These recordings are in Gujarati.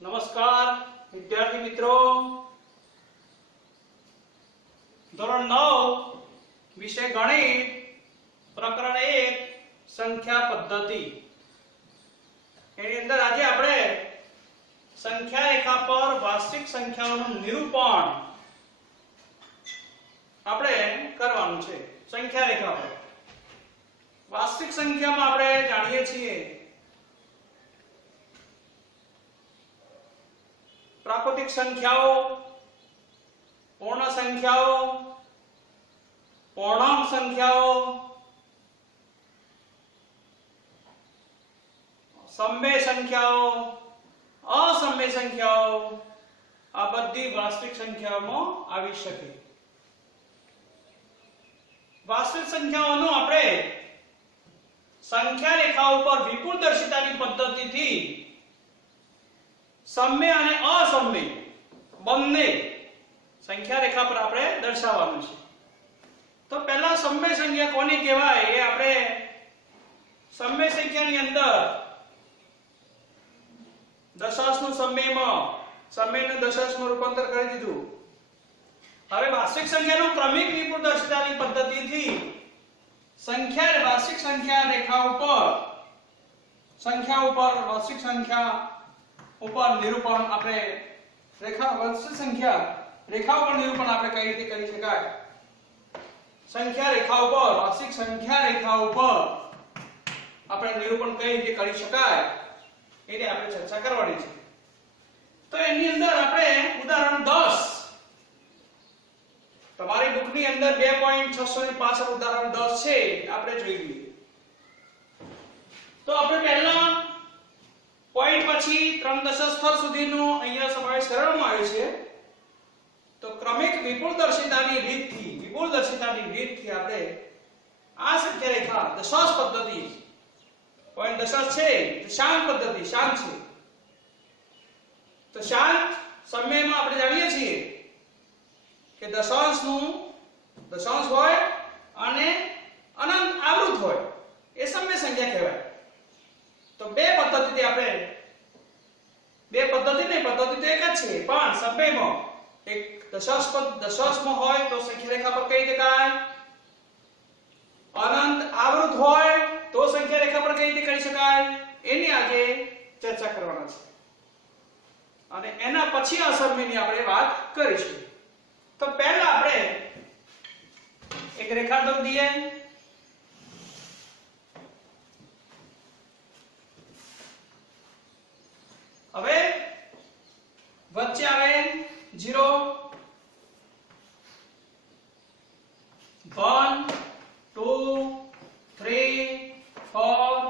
નમસ્કાર વિદ્યાર્થી મિત્રો, ધોરણ 9 વિષય ગણિત પ્રકરણ 1 સંખ્યા પદ્ધતિ. એની અંદર આજે આપણે સંખ્યા રેખા પર વાસ્તવિક સંખ્યાઓનું નિરૂપણ આપણે કરવાનું છે. સંખ્યા રેખા પર વાસ્તવિક સંખ્યામાં આપણે જાણીએ છીએ प्राकृतिक संख्याओं, पूर्ण संख्याओं, पूर्णांक संख्याओं, सम्य संख्याओं, असम्य संख्याओं, आ बधी वास्तविक संख्याओं में आवी शके. वास्तविक संख्याओं आपणे संख्या रेखाओं पर विपुलदर्शितानी पद्धतिथी सम्य અને અસમ્ય બંને સંખ્યા રેખા પર આપણે દર્શાવવાનું છે. તો પહેલા સમ્ય સંખ્યા કોની કહેવાય એ આપણે સમ્ય સંખ્યાની અંદર દશાંશનું સમ્યને દશાંશમાં રૂપાંતર કરી દીધું. હવે વાસ્તવિક સંખ્યાનું ક્રમિક વિપુલદર્શિતાની પદ્ધતિથી વાસ્તવિક સંખ્યા રેખા ઉપર વાસ્તવિક સંખ્યા ઉપર નિરૂપણ આપણે વાસ્તવિક સંખ્યા રેખા ઉપર નિરૂપણ આપણે કઈ રીતે કરી શકાય. સંખ્યા રેખા ઉપર વાસ્તવિક સંખ્યા રેખા ઉપર આપણે નિરૂપણ કઈ રીતે કરી શકાય એની આપણે ચર્ચા કરવાની છે. તો એની અંદર આપણે ઉદાહરણ 10 તમારી બુકની અંદર 2.665 ઉદાહરણ 10 છે આપણે જોઈ લઈએ. તો આપણે પહેલા પોઈન્ટ પછી 3 દશાંશ સ્થળ સુધીનો અહીંયા સમાવેશ કરવામાં આવ્યો છે. તો ક્રમિક વિપુલદર્શિતાની રીતથી આપણે આ સંખ્યા રેખા દશાંશ પદ્ધતિ પોઈન્ટ દશાંશ છે દશાંશ પદ્ધતિ શાંત છે. તો શાંત સમયમાં આપણે જાણીએ છીએ કે દશાંશ હોય અને અનંત આવૃત હોય એ સમય સંખ્યા કહેવાય. તો બે પદ્ધતિથી આપણે પદ્ધતિ તો એક જ છે પણ સમયમાં એક દશાંશમાં હોય તો સંખ્યા રેખા પર કઈ દેખાય, અનંત આવૃત હોય તો સંખ્યા રેખા પર કઈ રીતે કરી શકાય એની આજે ચર્ચા કરવાના છે. અને એના પછી અસમયની આપણે વાત કરીશું. તો પહેલા આપણે એક રેખા દોરી દઈએ. હવે વચ્ચે આવે 0 1 2 3 4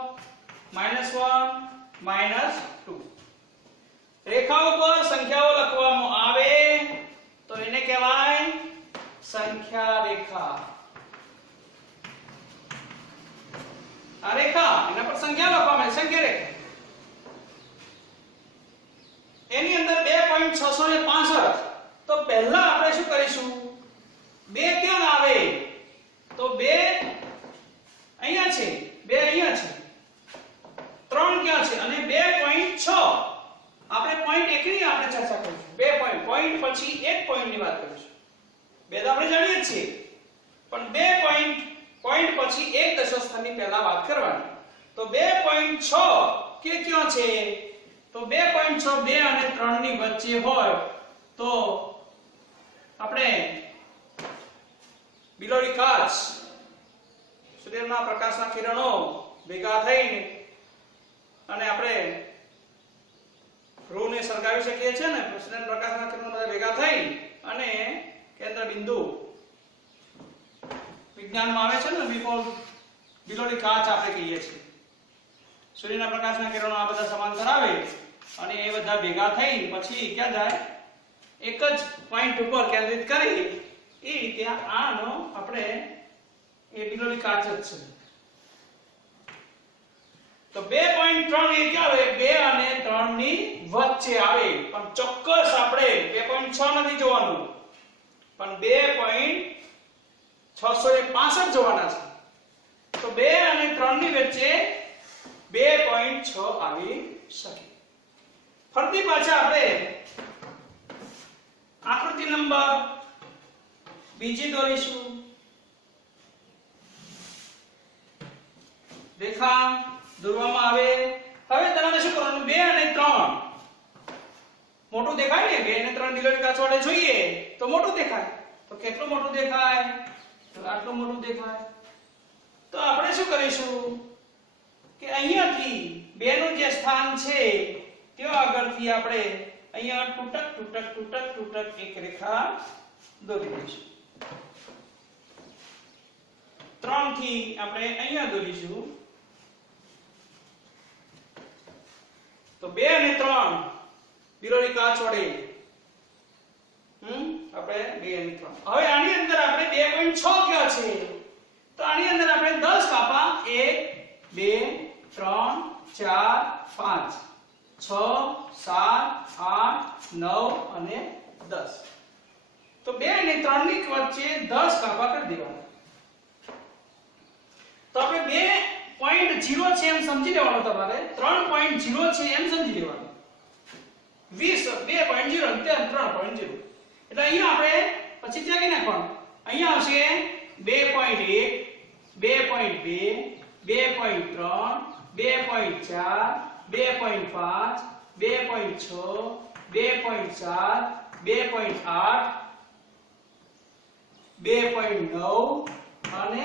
-1 -2. રેખા ઉપર સંખ્યાઓ લખવામાં આવે તો એને કહેવાય સંખ્યા રેખા. આ રેખા એના પર સંખ્યા લખવામાં આવે સંખ્યા રેખા. એની અંદર 2.665. તો પહેલા આપણે શું કરીશું, 2 ક્યાં આવે તો 2 અહીંયા છે, 2 અહીંયા છે, 3 ક્યાં છે અને 2.6 આપણે પોઈન્ટ 1 ની આપણે ચર્ચા કરીશું. 2 પોઈન્ટ પછી એક પોઈન્ટની વાત કરીશું. 2 તો આપણે જાણીએ જ છીએ પણ 2 પોઈન્ટ પછી એક દશાંશ સ્થાનની પહેલા વાત કરવાની. તો 2.6 કે ક્યાં છે તો 2.6 2 અને 3 ની વચ્ચે હોય તો આપણે બિલોડી કાચ સૂર્યના પ્રકાશના કિરણો ભેગા થઈને અને આપણે રૂને સળગાવી શકીએ છીએ ને. સૂર્યના પ્રકાશના કિરણો બધા ભેગા થઈ અને કેન્દ્ર બિંદુ વિજ્ઞાનમાં આવે છે ને બિલોડી કાચ આપણે કહીએ છીએ. સૂર્યના પ્રકાશના કિરણો આ બધા સમાંતર આવે અને એ બધા ભેગા થઈ પછી ક્યાં જાય, એક જ પોઈન્ટ ઉપર કેન્દ્રિત કરી એ રીતે આનો આપણે એ બિલોડી કાચ જ છે. તો 2.3 એ ક્યાં આવે 2 અને 3 ની વચ્ચે આવે પણ ચોક્કસ આપણે 2.6 નથી જોવાનું પણ 2.665 જોવાના છે. તો 2 અને 3 ની વચ્ચે 2.6 આવી શકે. ફરતી પાછા આપણે આકૃતિ નંબર બીજી દોરીશું. રેખા દોરવામાં આવે. હવે તમારે શું કરવાનું? 2 અને 3 મોટું દેખાય ને? 2 અને 3 દિલોરી કાચ વડે જોઈએ તો મોટું દેખાય. તો કેટલું મોટું દેખાય? તો આટલું મોટું દેખાય. તો આપણે શું કરીશું કે અહીંયાથી 2 નું જે સ્થાન છે ત્યાં આગળથી આપણે અહીંયા ટૂટક ટૂટક ટૂટક ટૂટક એક રેખા દોરી દઈશું. 3 થી આપણે અહીંયા દોરીશું. તો 2 અને 3 બિલોરી કાચ વડે આપણે 2 અને 3. હવે આની અંદર આપણે 2.6 કયો છે? તો આની અંદર આપણે 10 કાપા 1 2 3 4 5 6 7 8 9 અને 10. તો 2 અને 3 ની વચ્ચે 10 કાપા કરી દેવાના. તો આપણે 2.0 છે એમ સમજી લેવાનું. તમારે 3.0 છે એમ સમજી લેવાનું. 20 2.0 અને 3.0 એટલે અહીંયા આપણે પછી ત્યાગી નાખવાનું. અહીંયા આવશે 2.1 2.2 2.3 2.4 2.5 2.6 2.7 2.8 2.9 અને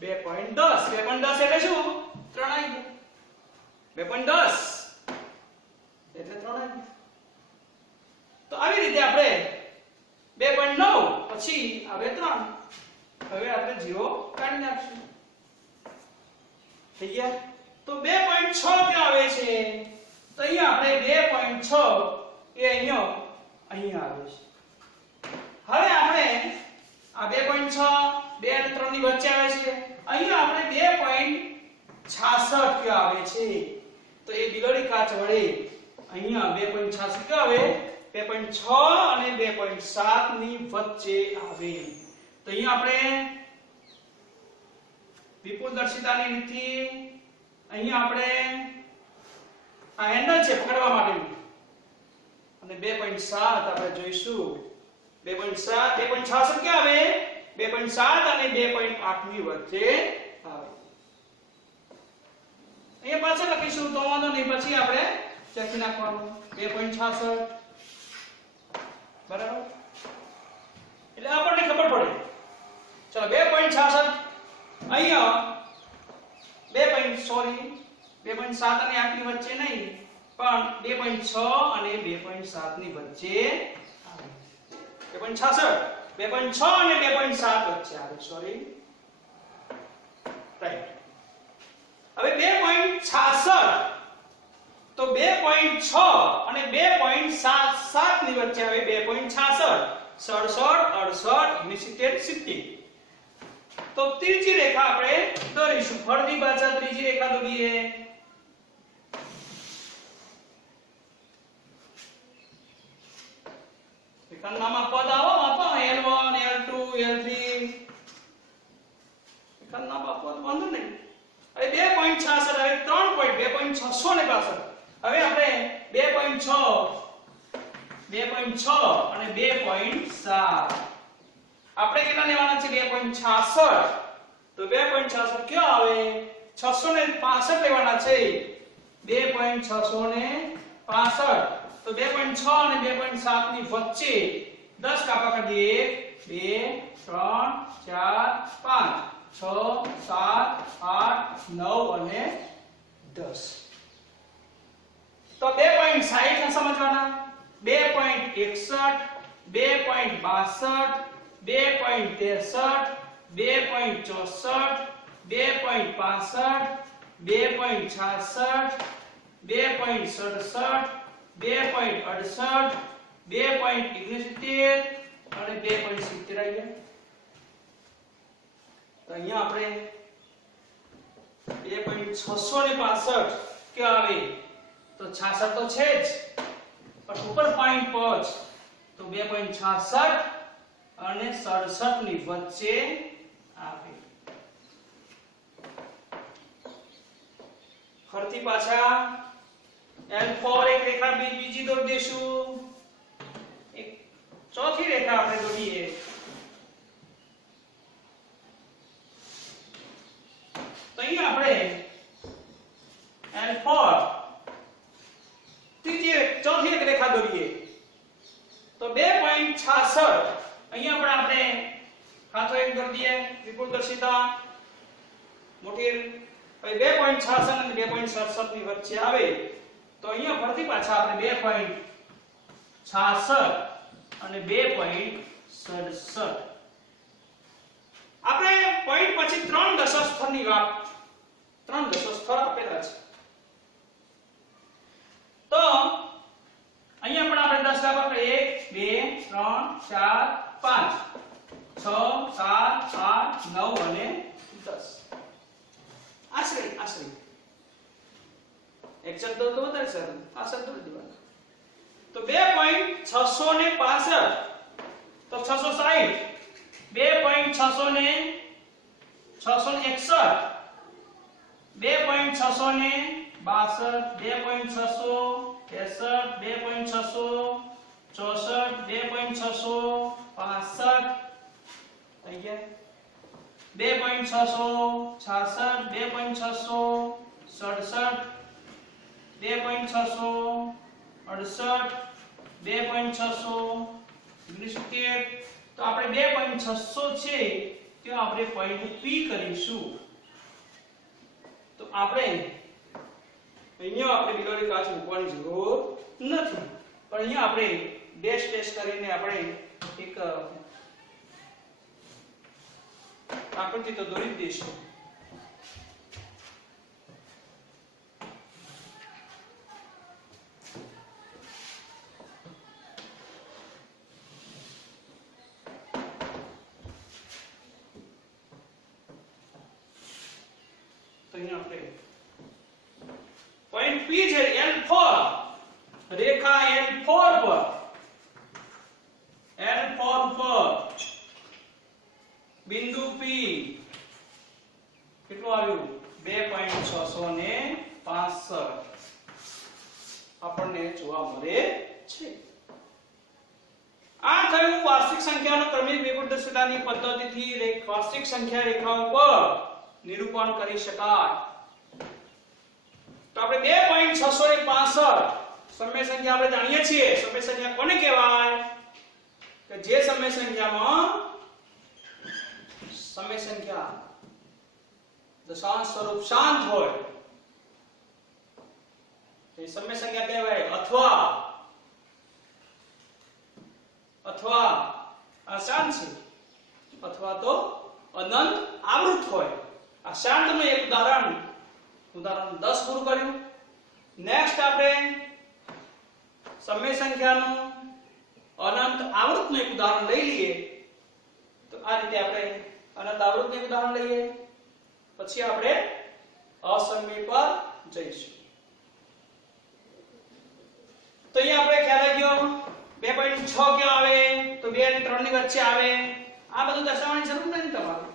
2.10. 2.10 એટલે શું? 3 આવી ગયા. 2.10 એટલે 3 આવી ગયા. તો આવી રીતે આપણે 2.9 પછી આવે 3. હવે આપણે 0 કાઢી નાખશું. થઈ ગયા. તો 2.6 ક્યાં આવે છે? તો અહીંયા આપણે 2.6 એ અહીંયા આવે છે. હવે આપણે આ 2.6 2 અને 3 ની વચ્ચે આવે છે. અહીંયા આપણે 2.66 ક્યાં આવે છે? તો એ બિલોરી કાચ વડે અહીંયા 2.66 ક્યાં આવે? 2.6 અને 2.7 ની વચ્ચે આવે. તો અહીંયા આપણે વિપુલદર્શિતાની રીતથી અહીંયા આપણે આ હેન્ડલ છે પકડવા માટેનું અને 2.7 આપણે જોઈશું. 2.7 2.66 ક્યાં આવે? 2.7 અને 2.8 ની વચ્ચે આવે. અહીંયા પાછળ લખીશું તો વાંધો નહીં. પછી આપણે ચેક નાખવાનું 2.66 બરાબર. એટલે આપણને ખબર પડે. ચલો 2.66 અહીંયા 2.7 અને 8 ની વચ્ચે નહીં પણ 2.6 અને 2.7 ની વચ્ચે આવે. 2.66 2.6 અને 2.7 વચ્ચે આવે. Sorry right. હવે 2.66 તો 2.6 અને 2.7 ની વચ્ચે આવે. 2.66 67 68 69 70. તો ત્રીજી રેખા આપણે દોરીશું. ફરતી પાછા ત્રીજી રેખા દોરીએ. રેખાનું નામ આપવા દાવો આપો L1 L2 L3 રેખાનું નામ આપવા વાંધો નહીં. હવે 2.66 હવે 3.2.665 હવે આપણે 2.6 અને 2.7 આપણે કેટલા લેવાના છે? 2.66. તો 2.66 ક્યાં આવે? 665 લેવાના છે. 2.665 તો 2.6 અને 2.7 ની વચ્ચે 10 કાપા કરી દઈએ. 1 2 3 4 5 6 7 8 9 અને 10. તો 2.60 સમજવાના. 2.61 2.62 2.63 2.64 2.65 2.66 2.67 2.68 2.69 અને 2.70 આવી ગયા. તો અહીંયા આપણે 2.665 ક્યાં આવે? તો 66 તો છે જ પણ ઉપર પોઈન્ટ પહોંચ તો 2.66 અને 67 ની વચ્ચે આવે. ફરતી પાછા L4 એક રેખા બીજી દોરી દેશું, એક ચોથી રેખા આપણે દોરીએ. તો અહીંયા આપણે L4 ચોથી એક રેખા દોરીએ તો 2.66 અહીંયા પણ આપણે ખાતો એક દોરી દઈએ વિપુલદર્શિતા મોટી. હવે 2.66 અને 2.67 ની વચ્ચે આવે તો અહીંયા ફરતી પાછા આપણે 2.66 અને 2.67 આપણે પોઈન્ટ પછી ત્રણ દશસ્થળની વાત, ત્રણ દશસ્થળ આપેલા છે. તો અહીંયા પણ આપણે 10 દાખલા કરીએ 1 2 3 4 5 6 7 8 9 અને 10 આશરે એક્ઝેક્ટ તો વધારે સર આશરે તો દેવાના. તો 2.665 તો 660 2.661 2.662 2.663 2.664 2.665 થઈ ગયા. 2.666 2.667 2.668 2.670 તો આપણે 2.600 છે ત્યાં આપણે પોઈન્ટ P કરીશું. તો આપણે અહીંયા આપણે બિલોરી કાચ મૂકવાની જરૂર નથી, પણ અહીંયા આપણે ડેશ ડેશ કરીને આપણે એક આકૃતિ તો દોરી દઈશું. તો અહીંયા આપણે પોઈન્ટ P છે L4 રેખા L4 પર બિંદુ P કેટલું આવ્યું 2.665 આપણને જોવા મળે છે. આ થયું વાર્ષિક સંખ્યાનો ક્રમિક વિપુલદર્શિતાની પદ્ધતિથી વાર્ષિક સંખ્યા રેખાઓ પર નિરૂપણ કરી શકાય. તો આપણે 2.665 સમય સંખ્યા આપણે જાણીએ છીએ. સમય સંખ્યા કોને કહેવાય કે જે સમય સંખ્યામાં સમય સંખ્યા દશાંશ સ્વરૂપ શાંત હોય એ સમય સંખ્યા કહેવાય. અથવા અશાંત છે અથવા તો અનંત આવૃત હોય. આ શાંતનું એક ઉદાહરણ 10 પૂરું કર્યું. નેક્સ્ટ આપણે સમય સંખ્યાનું અનંત આવૃતનું એક ઉદાહરણ લઈ લઈએ. તો આ રીતે આપણે અનંત આવૃતનું એક ઉદાહરણ લઈએ, પછી આપણે અસમય પર જઈશું. તો અહીંયા આપણે ખ્યાલ આવી ગયો 2.6 ક્યાં આવે તો 2 અને 3 ની વચ્ચે આવે. આ બધું દર્શાવવાની જરૂર નથી તમારે,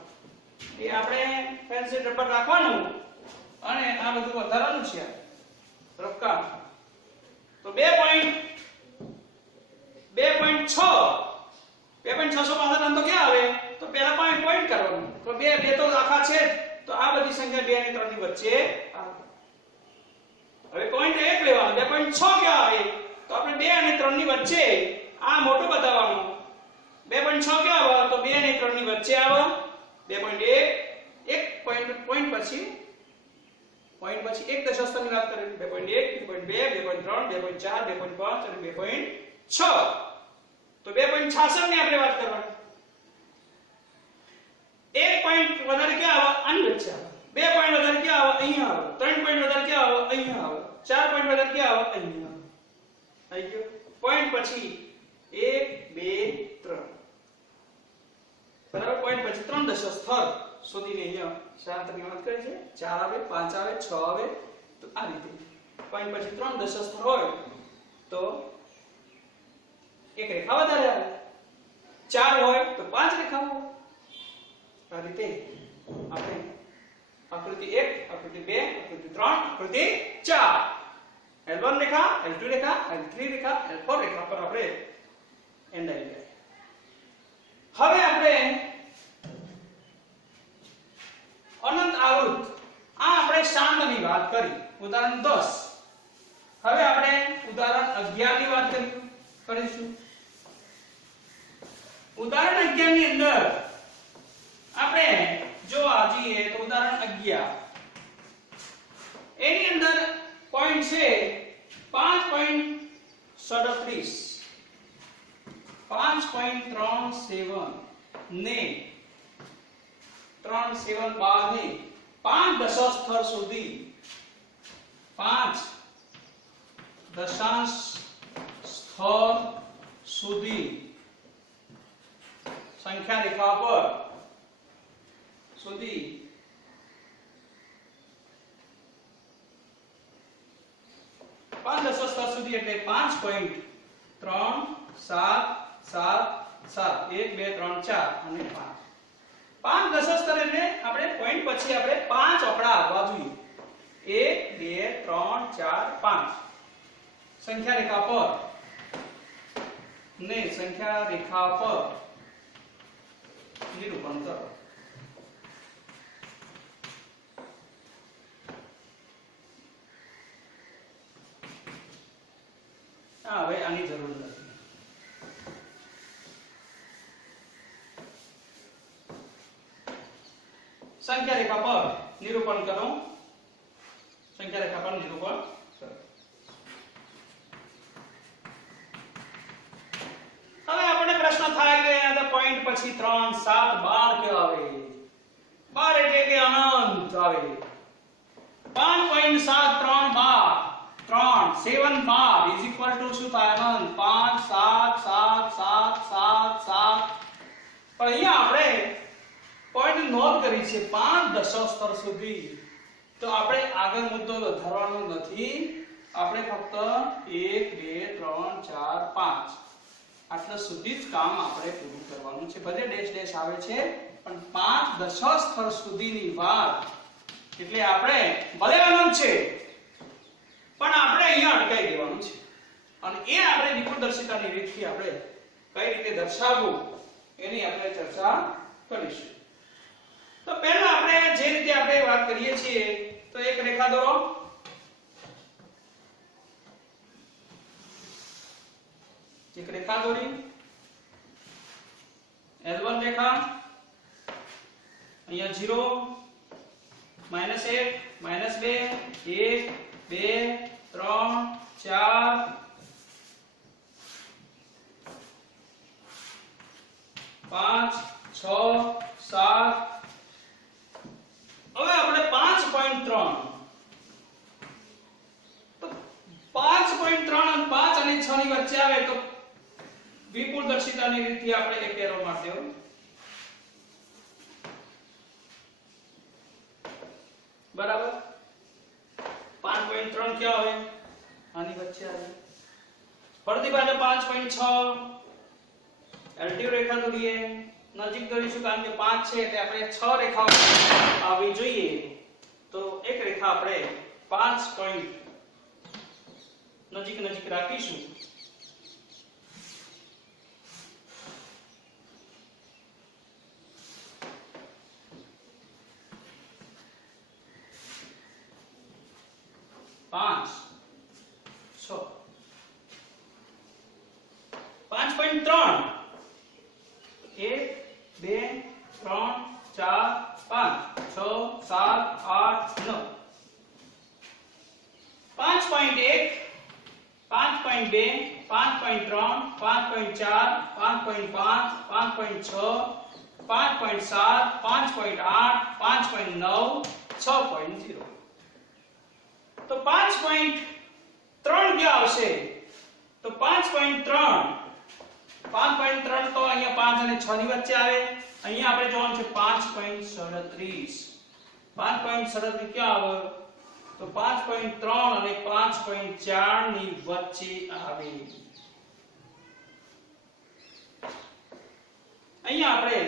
એ આપણે પેન્સિલ રબર રાખવાનું અને આ બધું વધારવાનું છે રફકા. તો 2.665 આમ તો ક્યાં આવે તો પહેલા પોઈન્ટ કરવાનું. તો બે તો આખા છે તો આ બધી સંખ્યા 2 અને 3 ની વચ્ચે આવે. હવે પોઈન્ટ 1 લેવાનો 2.6 ક્યાં આવે તો આપણે 2 અને 3 ની વચ્ચે આ મોટો બતાવવાનું. 2.6 ક્યાં આવે તો 2 અને 3 ની વચ્ચે આવે. 2.1 એક પોઈન્ટ પછી એક દશાંશની વાત કરીએ 2.1 2.2 2.3 2.4 2.5 અને 2.6. તો 2.66 ની આપણે વાત કરવાની. એક પોઈન્ટ વધારે ક્યાં આવે આની વચ્ચે આવે. 2 પોઈન્ટ વધારે ક્યાં આવે અહીંયા આવે. 3 પોઈન્ટ વધારે ક્યાં આવે અહીંયા આવે. 4 પોઈન્ટ વધારે ક્યાં આવે અહીંયા આવે. આવી ગયો. પોઈન્ટ પછી 1 2 3 બરાબર. પોઈન્ટ પછી 3 દશાંશ સુધીની અહીંયા શાંતની વાત કરી છે. 4 આવે 5 આવે 6 આવે. તો આ રીતે પોઈન્ટ પછી 3 દશાંશ હોય તો એક રેખા વધારે આવે. 4 હોય તો 5 રેખા આવે. આ રીતે આપણે આકૃતિ 1 આકૃતિ 2 આકૃતિ 3 આકૃતિ 4 L1 રેખા, L2 રેખા, L3 રેખા, L4 રેખા પર આપણે એન્ડ આવી ગયા. હવે આપણે અનંત આવૃત આ આપણે શાંતની વાત કરી, ઉદાહરણ 10. હવે આપણે ઉદાહરણ 11 ની વાત કરીશું. ઉદાહરણ 11 ની અંદર આપણે જો આજીએ તો ઉદાહરણ 11 એની અંદર પોઈન્ટ છે 5.37 5.37 ને 3712 ને 5 દશાંશ સ્થળ સુધી 5 દશાંશ સ્થળ સુધી સંખ્યા રેખા પર સુધી 5 દશાંશ સ્થળ સુધી એટલે 5.3777 1 2 3 4 અને 5 5 દશાંશ સ્થળ એટલે આપણે પોઈન્ટ પછી આપણે 5 આંકડા આવવા જોઈએ. 1 2 3 4 5 સંખ્યા રેખા પર ને સંખ્યા રેખા પર નિરૂપણ કરો. હવે આની જરૂર નથી. સંખ્યા રેખા પર નિરૂપણ કરો. સંખ્યા રેખા પર નિરૂપણ કરો. હવે આપણે પ્રશ્ન થાય કે આ પોઈન્ટ પછી 3 7 12 કેવા આવે? 12 એટલે કે અનંત આવે. 5.7312 3 7 12 is equal to શું થાય? અનંત. 5 7 7 7 7 7. પણ અહીંયા આપણે પોઈન્ટ નોટ કરી છે 5 દશાંશ સ્થળ સુધી, તો આપણે આગળ મુદ્દો વધારવાનો નથી. આપણે ફક્ત 1 2 3 4 5 આટલા સુધી જ કામ આપણે પૂરું કરવાનું છે. ભલે ડેશ ડેશ આવે છે પણ 5 દશાંશ સ્થળ સુધીની વાત એટલે આપણે ભલે અનંત છે પણ આપણે અહીંયા અટકાઈ દેવાનું છે. અને એ આપણે વિપુલદર્શિતાની રીતથી આપણે કઈ રીતે દર્શાવવું એની આપણે ચર્ચા કરીશું. તો પહેલા આપણે જે રીતે આપણે વાત કરીએ છીએ તો એક રેખા દોરો. એક રેખા દોરી. L1 રેખા અહીંયા 0 -1 -2 1 2 3 4 5 6 7. હવે આપણે 5.3 તો 5.3 અને 5 અને 6 ની વચ્ચે આવે તો વિપુલદર્શિતાની રીતથી આપણે એક એરો મારી દેવો. બરાબર. 5.3 ક્યાં આવે? આની વચ્ચે આવે. ફરતી બાજુ 5.6 L2 રેખા દોરીએ. નજીક દોરીશું કારણ કે 5 છે એટલે આપણે 6 રેખાઓ આવી જોઈએ. તો એક રેખા આપણે 5 પોઈન્ટ નજીક નજીક રાખીશું. પાંચ 6 5.3 1 2 3 4 5 6 7 8 9 5.1 5.2 5.3 5.4 5.5 5.6 5.7 5.8 5.9 6.0. તો 5.3 ક્યાં આવશે? તો 5.3 તો અહીંયા 5 અને 6 ની વચ્ચે આવે. અહીંયા આપણે જોવાનું છે 5.37 5.37 ક્યાં આવે? તો 5.3 અને 5.4 ની વચ્ચે આવે. અહીંયા આપણે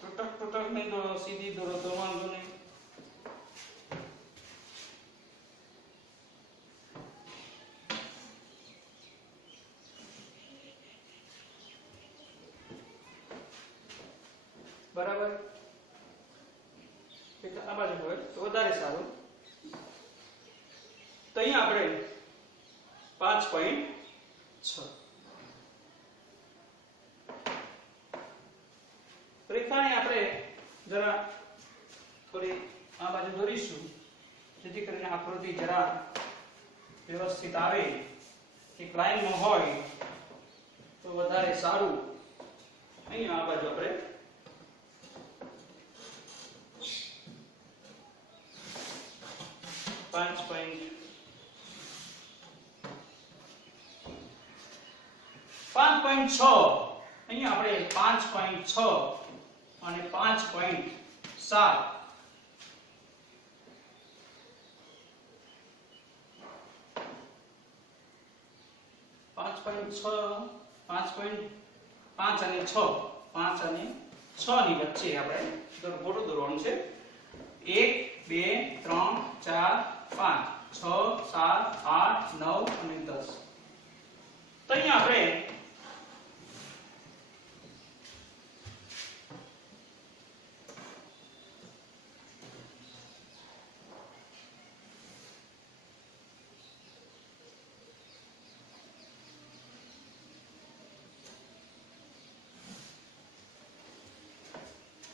ટૂટક નહીં દોરો, સીધી દોરો તો વાંધો નહીં. બરાબર એટલે આ બાજુ હોય તો વધારે સારું તો અહીંયા આપણે 5.6 રેખાને આપણે જરા થોડી આ બાજુ દોરીશું જેથી કરીને આકૃતિ જરા વ્યવસ્થિત આવે એક લાઈનમાં હોય તો વધારે સારું અહીંયા આ બાજુ આપણે 5.6 અહીંયા આપણે 5.6 અને 5.7 5 અને 6 ની વચ્ચે આપણે ગોળો દોરવાનું છે 1 2 3 4 5 6 7 8 9 અને 10 તો અહીંયા આપણે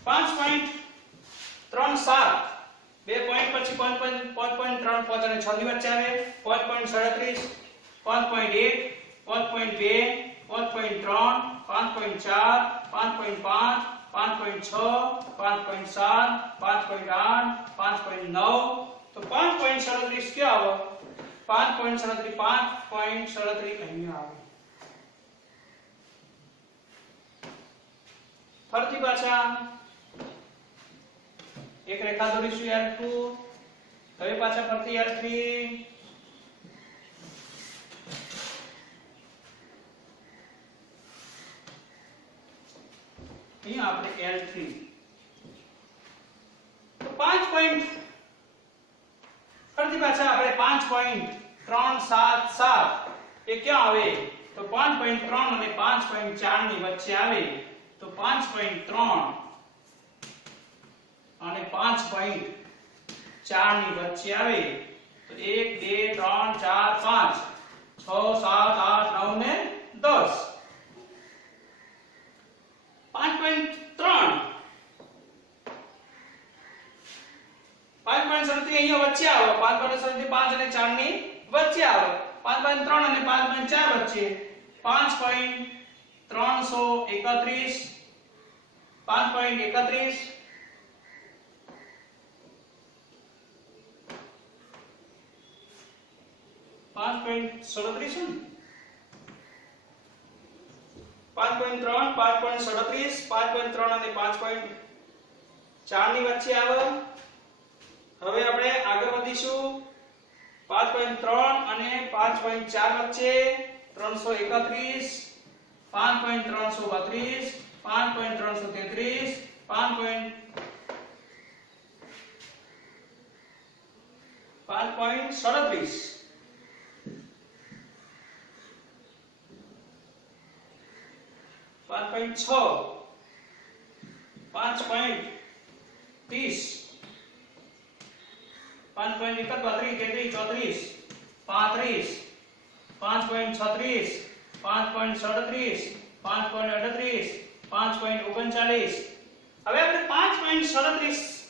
પાંચ પોઈન્ટ 3.7 બે પોઈન્ટ પછી 5.35 અને 6 ની વચ્ચે આવે 5.37 5.1 5.2 5.3 5.4 5.5 5.6 5.7 5.8 5.9 તો 5.37 ક્યાં આવે 5.37 અહીંયા આવે ફરીથી પાછા એક રેખા દોરીશું L2 હવે પાછા ફરતી L3 અહીંયા આપણે L3 તો 5 પોઈન્ટ ફરતી પાછા આપણે 5.377 એ ક્યાં આવે તો 5.3 અને 5.4 ની વચ્ચે આવે તો 5.3 અને 5.4 ની વચ્ચે આવે તો 1 2 3 4 5 6 7 8 9 ને 10 5.3 અહીંયા વચ્ચે આવે 5.3 5 અને 4 ની વચ્ચે આવે 5.3 અને 5.4 વચ્ચે 5.331 5.31 5.37 5.3 5.37 5.3 અને 5.4 ની વચ્ચે આવે હવે આપણે આગળ વધીશું 5.3 અને 5.4 વચ્ચે 331 5.332 5.333 5.37 5.6 5.30 5.31 33 34 35 5.36 5.37 5.38 5.39 હવે આપણે 5.37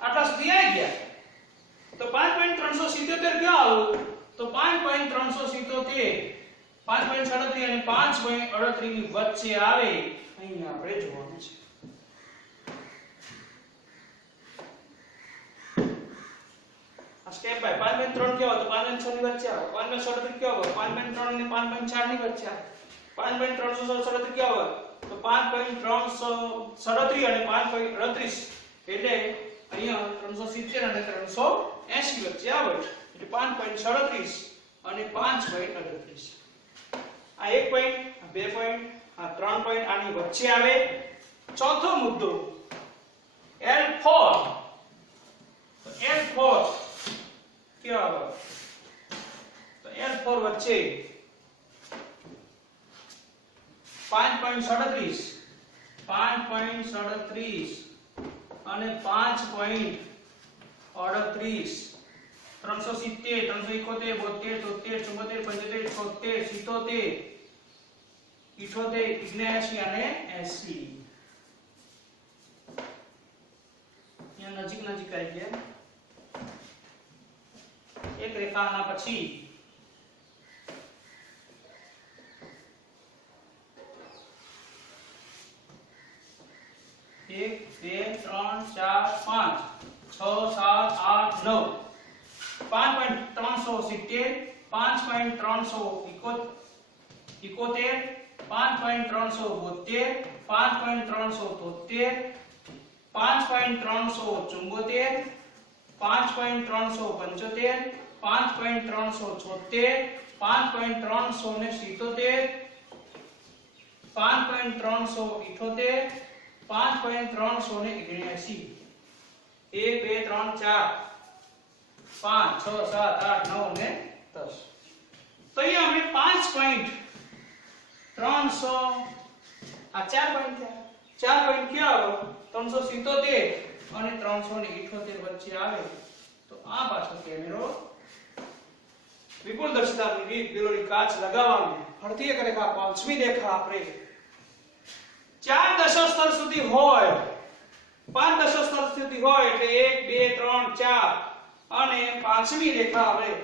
આટલા સુધી આવી ગયા તો 5.377 ક્યાં આવું તો 5.377 5.37 અને 5.38 ની વચ્ચે આવે અહીં આપણે જોવાનું છે આ સ્ટેપ બાય 5.3 ક્યાં આવે તો 5.6 ની વચ્ચે આવે 5.37 ક્યાં આવે 5.3 અને 5.4 ની વચ્ચે આવે 5.337 ક્યાં આવે તો 5.337 અને 5.38 એટલે અહીંયા 370 અને 380 વચ્ચે આવે એટલે 5.37 અને 5.38 આ 1 પોઈન્ટ આ 2 પોઈન્ટ આ 3 પોઈન્ટ આની વચ્ચે આવે ચોથો મુદ્દો L4 તો L4 ક્યાં આવે તો L4 વચ્ચે 5.37 5.37 અને 5.38 370 371 72 73 74 75 76 77 78 79 અને 80 અહીંયા નજીક નજીક આવી ગયા એક રેખાના પછી 1 2 3 4 5 6 7 8 9 5.370 5.371 5.372 5.373 5.374 5.375 5.376 5.377 5.378 5.379 1 2 3 4 5 6 7 8 9 અને 10 તો અહીંયા આપણે 5.300 આ 4 પોઈન્ટ થયા 4 પોઈન્ટ ક્યાં આવ્યો 377 અને 378 વચ્ચે આવે તો આ પાછો કેમેરો વિપુલ દર્શિતાની રીત બિલોની કાચ લગાવવાની ફરતી એક રેખા પાંચમી રેખા આપણે 4 દશસ્તર સુધી હોય 5 દશસ્તર સુધી હોય એટલે 1 2 3 4 અને પાંચમી રેખા આપણે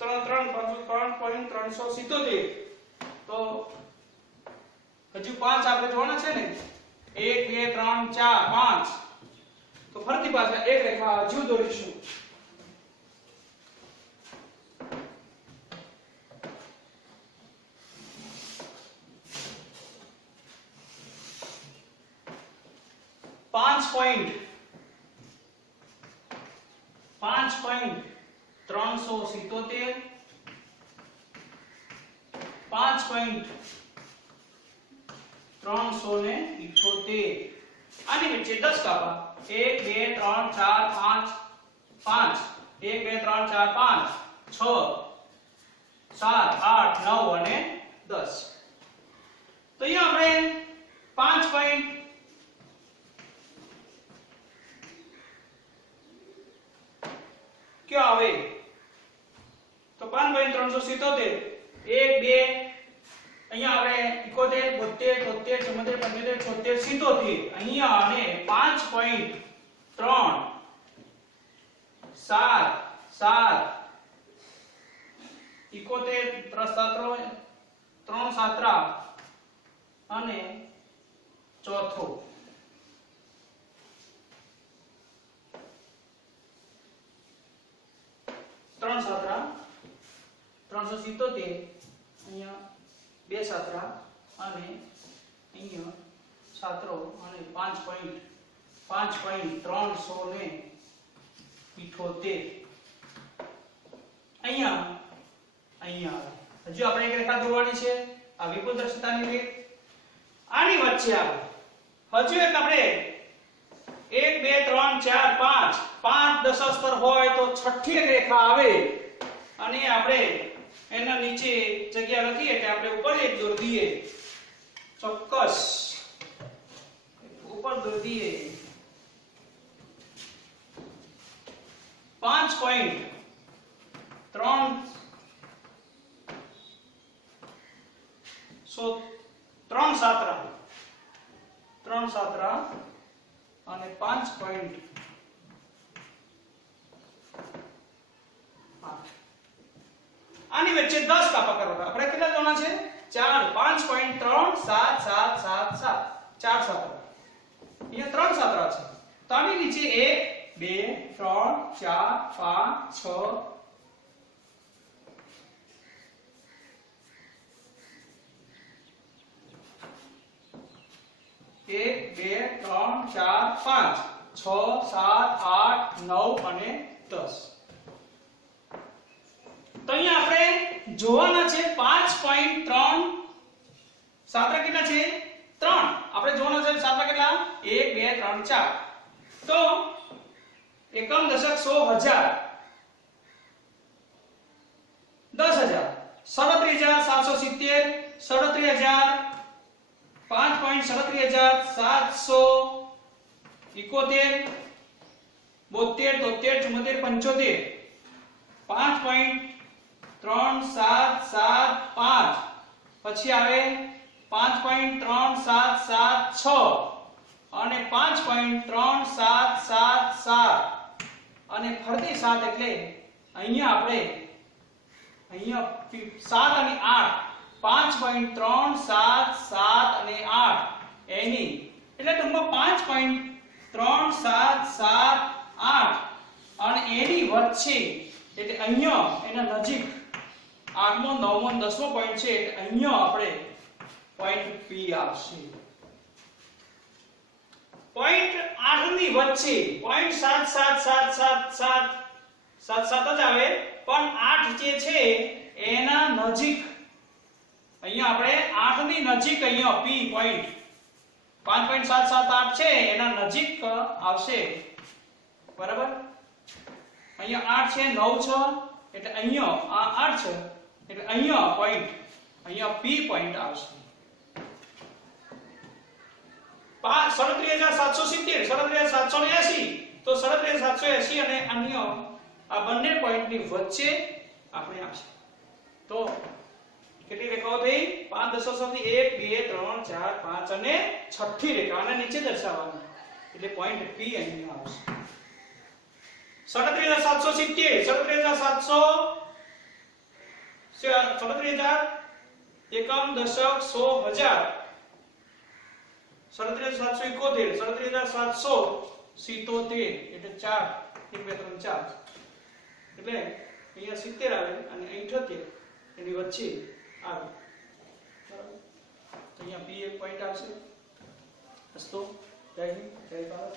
3.377 તો હજુ 5 આપણે જોવાના છે ને 1 2 3 4 5 તો ફરતી પાછા એક રેખા હજુ દોરીશું પાંચ પોઈન્ટ 377 5.378 આની વચ્ચે 10 કાપા 1 2 3 4 5 1 2 3 4 5 6 7 8 9 અને 10 તો અહીંયા આપણે 5. क्या आवे तो 5.377 1 2 અહીંયા આવે 71 72 73 74 75 77 અહીંયા અને 5.3 7 7 71 3 7 અને ચોથો 3 સાતરા 377 અહીંયા 2 સાતરા અને અહીંયા સાતરો અને 5.378 અહીંયા હજુ આપણે એક રેખા દોરવાની છે આ વિપુલ દર્શિતાની રીત આની વચ્ચે આવે હજુ એક આપણે 1 2 3 4 5 દશસ્તર હોય તો છઠ્ઠી એક રેખા આવે અને આપણે એના નીચે જગ્યા લખીએ એટલે આપણે ઉપર એક દોર દઈએ ચોક્કસ ઉપર દોર દઈએ 3 સાતરા અને 5. આની વચ્ચે 10 કાપા કરવા આપણે કેટલા જોના છે 4 5.37777 4 સાતરા અહીંયા 3 સાતરા છે તો આની નીચે 1 2 3 4 5 6 7 8 9 અને 10 તો અહીંયા આપણે જોવાના છે 5.3 સાતરા કેટલા છે 3 આપણે જોવાના છે સાતરા કેટલા 1 2 3 4 તો એકમ દશક 100,000 10,000 37770 37000 5,37,771 72 73 74 75 5.3775 પછી આવે 5.3776 અને 5.3777 અને ફરતી 7 એટલે અહીંયા આપણે અહીંયા 7 અને 8 5.377 અને 8 એની એટલે ટૂંકમાં 5.3778 અને એની વચ્ચે એટલે અહીંયા એના નજીક 8મો 9મો 10મો પોઈન્ટ છે એટલે અહીંયા આપણે પોઈન્ટ P આવશે. પોઈન્ટ 8 ની વચ્ચે પોઈન્ટ 77777 જ આવે પણ 8 જે છે એના નજીક અહીંયા આપણે 8 ની નજીક અહીંયા P પોઈન્ટ 5.778 છે એના નજીક આવશે બરાબર. અહીંયા 8 છે 9 છે એટલે અહીંયા આ 8 છે એટલે અહીંયા પોઈન્ટ અહીંયા P પોઈન્ટ આવશે. 37770 37780 તો 37780 અને અન્ય આ બંને પોઈન્ટની વચ્ચે આપણે આવશે. તો કેટલી રેખાઓ થઈ 5 દશાંશથી 1 2 3 4 5 અને છઠ્ઠી રેખા આને નીચે દર્શાવવાની એટલે પોઈન્ટ P અહીંયા આવશે. 37770 37700 એકમ દશક 100 હજાર 37771 37777 એટલે 4 1 2 3 4 એટલે અહીંયા 70 આવે અને 78 એની વચ્ચે આવે બરાબર. અહીંયા P એક પોઈન્ટ આવશે. અસ્તો જય હિન્દ જય ભારત.